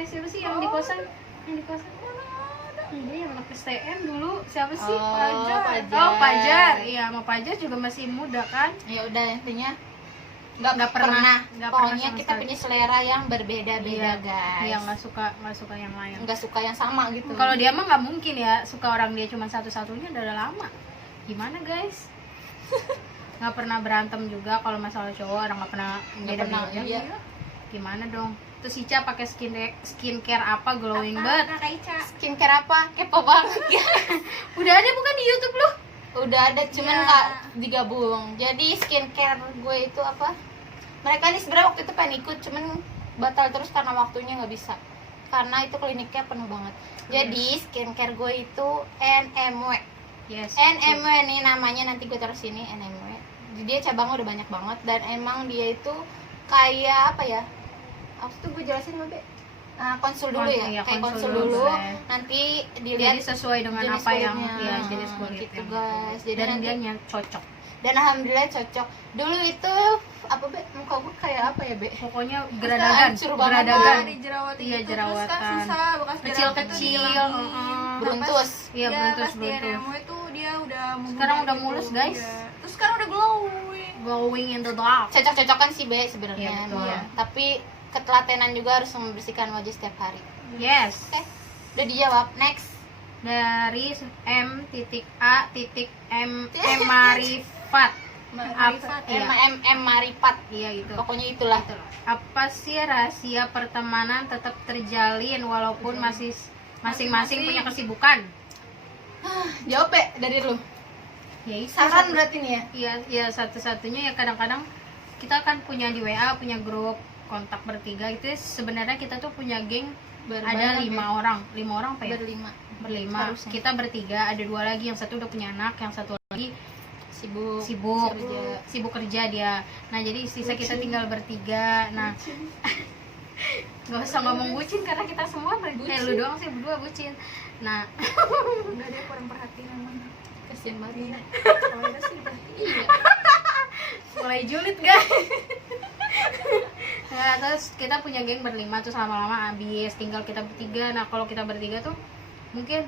siapa sih yang di kosan? Yang di kosan? Iya, yang anak STM dulu. Siapa sih? Oh, Fajar. Oh, Fajar. Iya, sama Fajar juga masih muda kan? Ya udah intinya Nggak pernah. Nggak pernah Pokoknya sama kita sekali. punya selera yang berbeda-beda, guys. Iya, nggak suka yang lain. Nggak suka yang sama gitu. Kalau dia mah nggak mungkin ya suka orang dia cuma satu-satunya, udah lama. Gimana guys? Nggak pernah berantem juga kalau masalah cowok, orang nggak pernah Nggak pernah, beda-beda. iya. Gimana dong? Terus Ica pakai skincare apa glowing banget? Kakak Ica. skincare apa? Kepo banget ya. Udah ada bukan di YouTube lu? Udah ada cuman Iya. nggak digabung. Jadi skincare gue itu apa? Mereka ini sebenarnya waktu itu pengen ikut cuman batal terus karena waktunya nggak bisa. Karena itu kliniknya penuh banget. Jadi skincare gue itu NMW. Yes. NMW nih namanya, nanti gue taruh sini NMW. Jadi dia cabangnya udah banyak banget dan emang dia itu kayak apa ya? Waktu itu gue jelasin Be. Konsul dulu ya, Iya, kayak konsul konsul dulu. boleh. Nanti dilihat Jadi sesuai dengan jenis apa yang kulitnya. ya jenis kulit Gitu, yang guys. Jadi dan nanti- dia cocok. dan alhamdulillah cocok. Dulu itu apa Be? Muka gue kayak apa ya Be? Pokoknya geradagan, hancur banget. geradagan. Di jerawatan Iya, gitu, terus kan jerawatan. susah bekas Kecil-kecil, jerawat itu heeh. Beruntus. Iya, pas beruntus. di RMO itu dia udah Sekarang memudar udah gitu. mulus, guys. Iya. Terus sekarang udah glowing. Glowing in the dark. Cocok-cocokan sih Be sebenarnya. Iya, betul. Iya. Tapi ketelatenan juga harus membersihkan wajah setiap hari. Yes. Oke. Udah dijawab. Next. Dari M.A.M Marifat. Marifat, Iya. M Marifat. Iya gitu. Pokoknya itulah. Apa sih rahasia pertemanan tetap terjalin walaupun masing-masing punya kesibukan? Jawab Be dari lu. Ya itu Saran berarti nih ya. Iya, ya satu-satunya ya kadang-kadang kita kan punya di WA, punya grup kontak bertiga itu sebenarnya kita tuh punya geng ada 5 orang apa ya? Berlima. Harusnya. Kita bertiga, ada 2 lagi, yang satu udah punya anak, yang satu lagi Sibuk sibuk kerja dia. Nah jadi sisa kita tinggal bertiga. Nah Nggak usah ngomong bucin karena kita semua Bucin. lu doang sih berdua bucin. Nah, Enggak, dia kurang perhatian emang. Kasian banget. Kalau itu sih udah. Iya. mulai julid guys. Nah, terus kita punya geng berlima, terus lama-lama habis tinggal kita bertiga. Nah, kalau kita bertiga tuh mungkin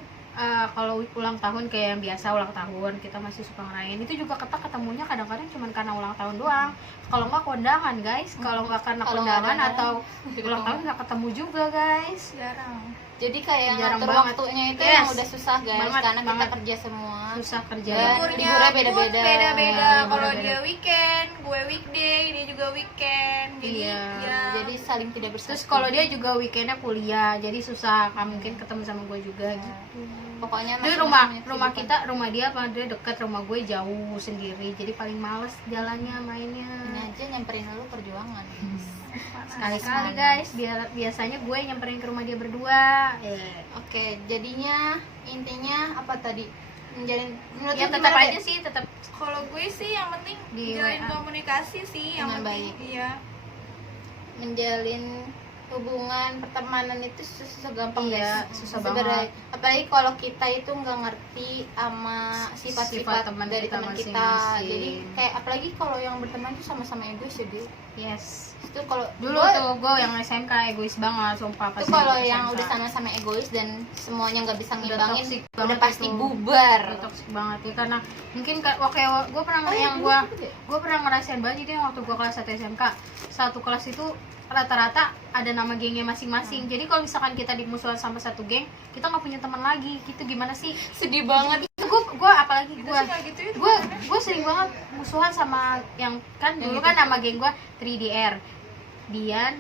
kalau ulang tahun kayak yang biasa ulang tahun kita masih suka ngerayain. Itu juga kita ketemunya kadang-kadang cuma karena ulang tahun doang. Kalau nggak kondangan guys, kalau nggak karena Kalau nggak kondangan ada, atau ulang tahun nggak ketemu juga guys. Jarang. Jadi kayak Jarang ngatur banget. waktunya itu Yes. yang udah susah guys, Banget, karena kita banget. kerja semua. Susah kerja. Dan Liburnya liburnya pun beda-beda. beda-beda. Iya, Kalau beda-beda. dia weekend, gue weekday, dia juga weekend. Jadi Iya. ya. Jadi saling tidak bersatu. Terus kalau dia juga weekendnya kuliah, jadi susah nggak mungkin ketemu sama gue juga gitu. pokoknya Jadi masing-masing rumah punya kita, rumah dia apa dia dekat, rumah gue jauh sendiri. Jadi paling males jalannya, mainnya. kesibukan. Ini aja nyamperin lu perjuangan. Sekali-kali guys, biasanya gue nyamperin ke rumah dia berdua. Oke, jadinya intinya apa tadi? Menjalin menurut Ya lu tetap gimana, aja Dek? sih, tetap Kalau gue sih yang penting Di jalin WA. komunikasi sih yang Dengan penting. baik. Iya. Menjalin hubungan pertemanan itu susah gampang Iya, guys. susah Sebenarnya, banget. apalagi kalau kita itu nggak ngerti sama Sifat sifat-sifat teman dari kita teman kita. masing-masing. Jadi kayak apalagi kalau yang berteman itu sama-sama egois ya dia. yes. Itu kalau Dulu gua- tuh gue yang SMK egois banget, sumpah pas itu kalau SMK. yang udah sama-sama egois dan semuanya nggak bisa Udah ngimbangin toxic udah banget pasti itu. bubar. Udah toxic banget ya, karena mungkin kayak gue pernah Oh, iya, yang dulu gue gitu ya? gue pernah ngerasain banget itu yang waktu gue kelas 1 SMK. Satu kelas itu rata-rata ada nama gengnya masing-masing. Jadi kalau misalkan kita dimusuhan sama satu geng, kita nggak punya teman lagi. Gitu gimana sih? Sedih banget. Itu gue apalagi Kita gue sih kayak gitu ya. gue sering banget musuhan sama yang kan Yang dulu gitu. kan nama geng gue 3DR, Dian,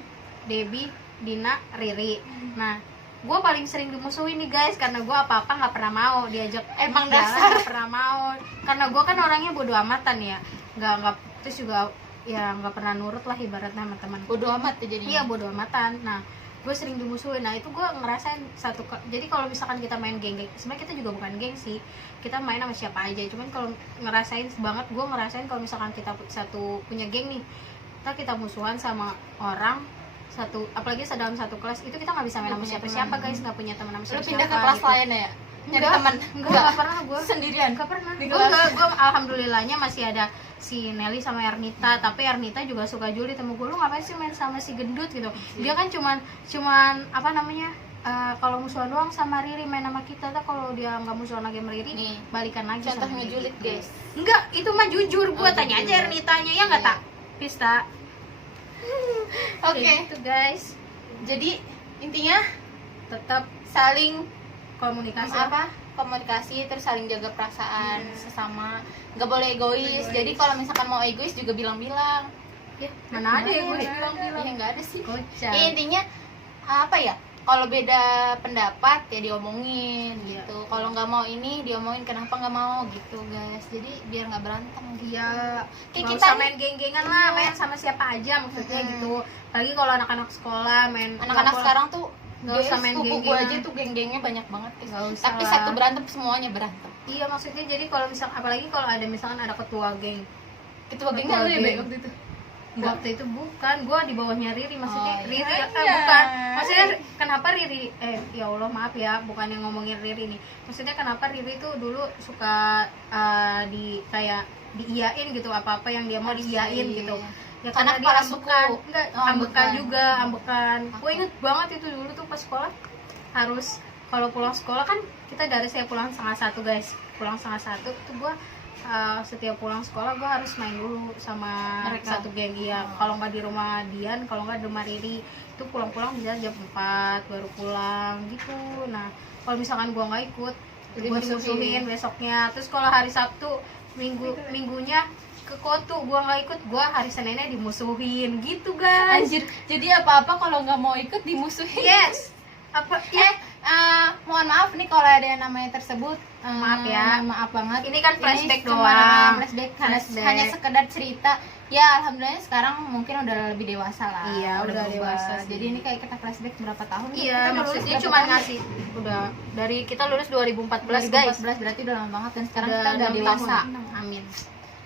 Debbie, Dina, Riri. Nah, gue paling sering dimusuhin nih guys karena gue apa-apa nggak pernah mau diajak Emang jalan, dasar. nggak pernah mau karena gue kan orangnya bodo amatan ya, nggak terus juga ya nggak pernah nurut lah ibaratnya sama teman. Bodoh amat ya jadinya. Iya bodo amatan. Nah gue sering dimusuhin. Nah itu gue ngerasain jadi kalau misalkan kita main geng, sebenarnya kita juga bukan geng sih, kita main sama siapa aja. Cuman kalau ngerasain banget, gue ngerasain kalau misalkan kita punya geng nih, kita musuhan sama orang satu, apalagi dalam satu kelas itu kita nggak bisa main Nggak sama punya siapa teman. guys, nggak punya teman sama Lu siapa. pindah ke kelas lain ya? Nyari teman? Enggak pernah gue. Sendirian? Nggak pernah. Di Gue kelas? alhamdulillahnya masih ada si Nelly sama Ernita, tapi Ernita juga suka julid sama gue. Lu ngapain sih main sama si gendut gitu? Dia kan cuman apa namanya? Kalau musuhan doang sama Riri, main sama kita. Kalau dia nggak musuhan lagi sama Riri, Nih, balikan lagi contoh sama Riri. ngejulit guys. Enggak, itu mah jujur. Gue Oh, tanya jujur. aja Ernitanya, ya nggak Iya. tak? Pista. Oke, Kayak gitu guys. jadi intinya Tetap saling komunikasi. apa? Komunikasi, terus saling jaga perasaan sesama. Nggak boleh egois. Jadi kalau misalkan mau egois juga bilang-bilang. Ya, mana ada ya gue Iya, bilang-bilang. iya, nggak ada sih. Kocak. Ya, intinya apa ya? Kalau beda pendapat ya diomongin Iya. gitu. Kalau nggak mau ini diomongin kenapa nggak mau gitu guys. Jadi biar nggak berantem gitu. Iya, Kayak nggak kita usah nih. main geng-gengan lah, Iya. main sama siapa aja maksudnya gitu. Apalagi kalau anak-anak sekolah main. Anak-anak sekarang tuh nggak usah main sepupu geng-gengan. gua aja tuh geng-gengnya banyak banget guys. Nggak usah Tapi lah. satu berantem semuanya berantem. Iya maksudnya jadi kalau apalagi kalau ada misalkan ada ketua geng. Ketua gengnya lu ya geng. Bek, waktu itu. Waktu itu bukan, gue di bawahnya Riri maksudnya. Oh, Riri iya. bukan. Maksudnya kenapa Riri ya Allah maaf ya, bukan yang ngomongin Riri nih. Maksudnya kenapa Riri tuh dulu suka kayak diiyain gitu, apa-apa yang dia mau diiyain gitu. Ya Karena karena dia kepala ambekan, suku. enggak, Oh, ambekan ambekan. juga, ambekan. Gue inget banget itu dulu tuh pas sekolah harus kalau pulang sekolah kan kita dari saya pulang 1:30 guys, pulang 1:30 tuh gue setiap pulang sekolah gue harus main dulu sama Mereka. satu geng. Iya, kalau nggak di rumah Dian, kalau nggak di rumah Riri, itu pulang-pulang bisa jam 4 baru pulang gitu. Nah kalau misalkan gue nggak ikut, Jadi gue dimusuhin. dimusuhin besoknya. Terus kalau hari Sabtu minggunya ke Kotu gue nggak ikut, gue hari Seninnya dimusuhin gitu guys. Anjir, jadi apa-apa kalau nggak mau ikut dimusuhin. Yes, apa ya? Mohon maaf nih kalau ada yang namanya tersebut. Maaf ya. Maaf banget. Ini kan flashback cuma doang. Flashback, Flashback. hanya sekedar cerita. Ya alhamdulillah sekarang mungkin udah lebih dewasa lah. Iya, udah berubah. dewasa sih. Jadi ini kayak kita flashback berapa tahun? Iya, Kita udah maksudnya lulus cuma berapa tahun? ngasih udah dari kita lulus 2014 guys. 2014 berarti udah lama banget dan sekarang kita udah 6 dewasa. tahun. Amin.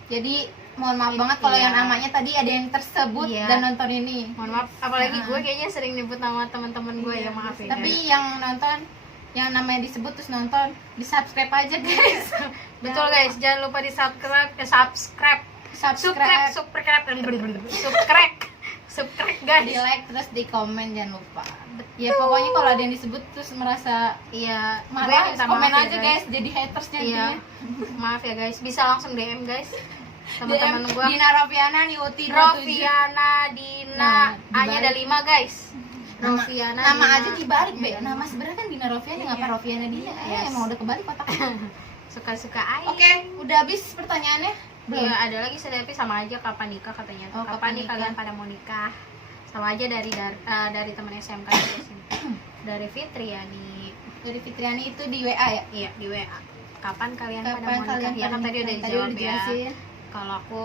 Jadi mohon maaf banget kalau Iya. yang namanya tadi ada yang tersebut Iya. dan nonton ini. Mohon maaf, apalagi gue kayaknya sering nyebut nama teman-teman gue ya, maaf ya. Tapi guys. yang nonton, yang namanya disebut terus nonton, di subscribe aja guys. Betul guys, jangan lupa di subscribe, subscribe guys. Di like terus di komen jangan lupa. Ya pokoknya kalau ada yang disebut terus merasa Iya, gue marah, minta komen maaf aja ya, guys, jadi hatersnya Iya, intinya. maaf ya guys, bisa langsung DM guys. Teman-teman gue. Dina Rofiana Niuti 27. Rofiana Dina, Nah, A-nya ada 5 guys. Nama, Rofiana nama Dina. aja dibalik Be. Nama sebenarnya kan Dina Rofiana, ngapa Rofiana Dina? Yes. Emang udah kebalik otaknya. Suka-suka aja. Oke, udah habis pertanyaannya? Belum. Iya, ada lagi tapi sama aja kapan nikah katanya. Oh, Kapan kapan nih nikah? kalian pada mau nikah? Sama aja dari teman SMK juga sih. Dari Fitriani. Dari Fitriani itu di WA ya? Iya, di WA. Kapan kalian pada Kapan mau nikah? kalian Ya kan pada tadi udah nikah? dijawab udah ya. dijelasin. Kalau aku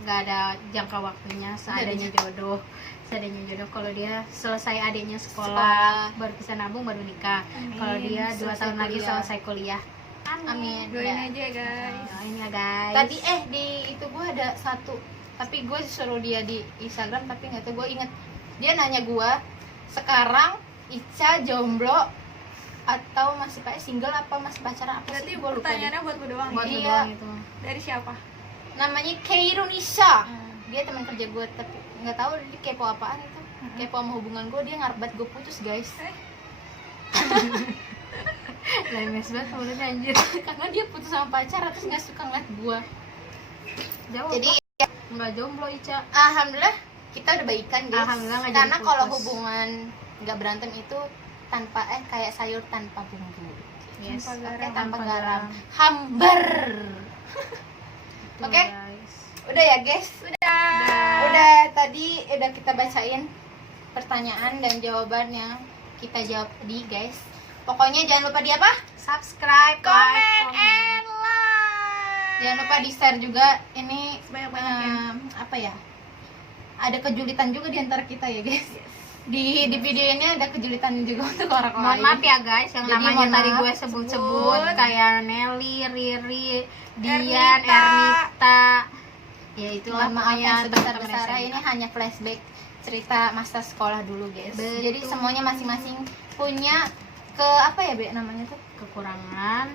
nggak ada jangka waktunya, seadanya jodoh. Seadanya jodoh. Kalau dia selesai adiknya sekolah, baru bisa nabung, baru nikah. Kalau dia 2 Selesai tahun lagi kuliah. selesai kuliah. Amin. Doain Ya. aja guys. Doain ya guys. Tadi di itu gue ada satu, tapi gue suruh dia di Instagram tapi nggak tahu, gue inget dia nanya gue sekarang Ica jomblo atau masih single apa masih pacaran apa Berarti sih, gue lupa deh. pertanyaannya buat gue doang. buat ya? lu Iya. doang itu. Dari siapa? Namanya Keirunisha. Dia teman kerja gue tapi nggak tahu dia kepo apaan itu. Kepo sama hubungan gue, dia ngarep banget gue putus guys. Lemes banget mulutnya anjir. Karena dia putus sama pacar terus nggak suka ngeliat gue. Jawab. Jadi nggak jomblo Ica. alhamdulillah kita udah baikan guys. Alhamdulillah nggak Karena jadi kalau putus. hubungan nggak berantem itu tanpa kayak sayur tanpa bumbu. Yes. Tanpa Oke, garam. tanpa Tanpa garam. garam. Hambar. Tuh, Oke. guys. Udah ya guys. Udah tadi udah kita bacain pertanyaan dan jawaban yang kita jawab tadi guys. Pokoknya jangan lupa di apa? Subscribe, Comment like, and like. Jangan lupa di share juga. Ini Sebanyak-banyaknya. apa ya? Ada kejulitan juga di antara kita ya guys. Di video ini ada kejulitan juga untuk orang lain. Mohon maaf ya guys, yang Jadi, namanya mohon tadi maaf. gue sebut-sebut kayak Nelly, Riri, Dian, Ernita. Ernita. Ya itulah Mohon maaf pokoknya yang teman-teman sebesar-besarnya, SMK. ini hanya flashback cerita masa sekolah dulu guys. Betul. Jadi semuanya masing-masing punya apa ya Be namanya tuh? Kekurangan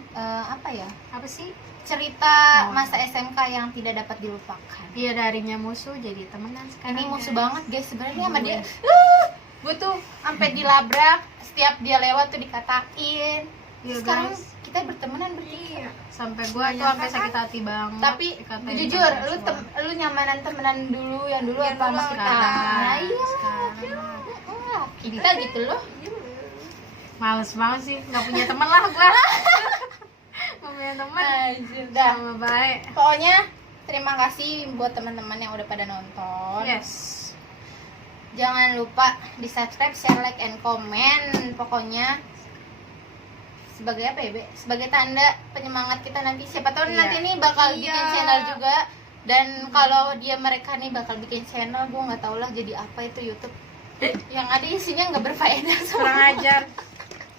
Apa ya? apa sih? Cerita Oh. masa SMK yang tidak dapat dilupakan. Iya, darinya musuh jadi temenan sekarang. Ini musuh guys. banget guys sebenarnya sama Iya. dia. Gue tuh sampai dilabrak, setiap dia lewat tuh dikatain. Iya, Sekarang guys. kita bertemanan bertiga. Sampai gue tuh sampai sakit hati banget. Tapi dikatain jujur, sama lu nyamanan temenan dulu yang dulu Yang apa dulu sama kita? sekarang. Nah, iya. Sekarang. Kita gitu loh. Males banget sih, nggak punya teman lah gue. Nggak punya teman. Dah. Sama baik. Pokoknya terima kasih buat teman-teman yang udah pada nonton. Yes. Jangan lupa di subscribe, share, like, and comment. Pokoknya sebagai apa ya, Be? Sebagai tanda penyemangat kita nanti. Siapa tahu Iya. nanti nih bakal bikin Iya. channel juga. Dan kalau mereka nih bakal bikin channel, gue nggak tahu lah jadi apa itu YouTube. Yang ada isinya nggak berfaedah Kurang sama. ajar.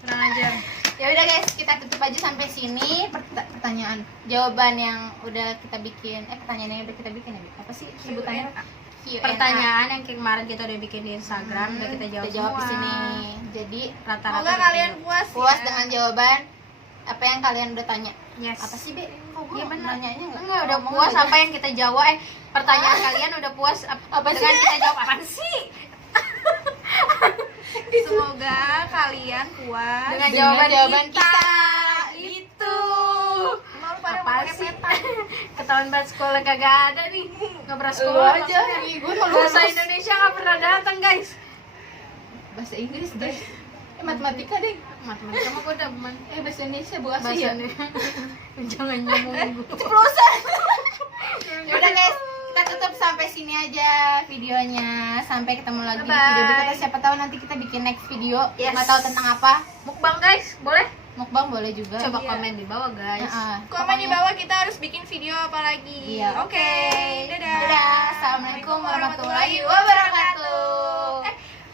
Kurang ajar. Ya udah guys, kita tutup aja sampai sini pertanyaan jawaban yang udah kita bikin. Pertanyaan yang udah kita bikin ya, Be? Apa sih sebutannya? Q&A. Pertanyaan yang kemarin kita udah bikin di Instagram udah kita jawab, Kita jawab di semua. sini. Jadi Rata-rata Semoga kita kalian jawab. puas. puas ya. dengan jawaban apa yang kalian udah tanya. Yes. Apa sih, Be? Kok gue Iya benar. nanyanya Enggak, nggak? udah Ngomong puas aja. apa yang kita jawab. Pertanyaan kalian udah puas Apa dengan sih? kita jawab apa sih? Semoga kalian puas Dengan Dengan jawaban kita. Gitu. Mau lu pada Apa pakai sih? peta. Ketahuan banget sekolah kagak ada nih. Nggak pernah Lu sekolah aja. maksudnya. Ih, gue mau Bahasa lulus. Indonesia nggak pernah datang guys. Bahasa Inggris deh. Matematika deh. Matematika mah gue udah Bahasa Indonesia Bu bahasa Asia. Indonesia. Jangan ngomong gue. Ceplosan. Udah guys, kita tutup sampai sini aja videonya. Sampai ketemu lagi di Bye-bye. video berikutnya. Siapa tahu nanti kita bikin next video. Yes. Nggak tahu tentang apa. Mukbang guys, boleh? Mukbang boleh juga. Coba Iya. komen di bawah guys. Heeh. Komen di Pokoknya- bawah kita harus bikin video apa lagi. Iya. Oke. Dadah. Dadah. Assalamualaikum warahmatullahi wabarakatuh.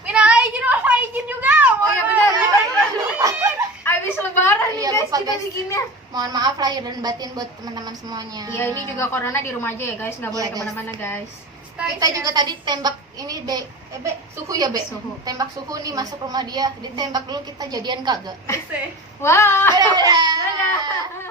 Minal aijin wal faizin juga. Oh iya benar. Mohon maaf. Ayo habis lebaran nih Iya, guys lupa, kita guys. bikinnya. Mohon maaf lahir dan batin buat teman-teman semuanya. Iya, ini juga corona di rumah aja ya guys, nggak boleh Iya, guys. kemana-mana guys. Kita juga tadi tembak ini Be, Be, suhu ya Be? Suhu. Tembak suhu nih masuk rumah dia. Ditembak dulu kita jadian kagak. Asik. Wah. Dadah. Dadah.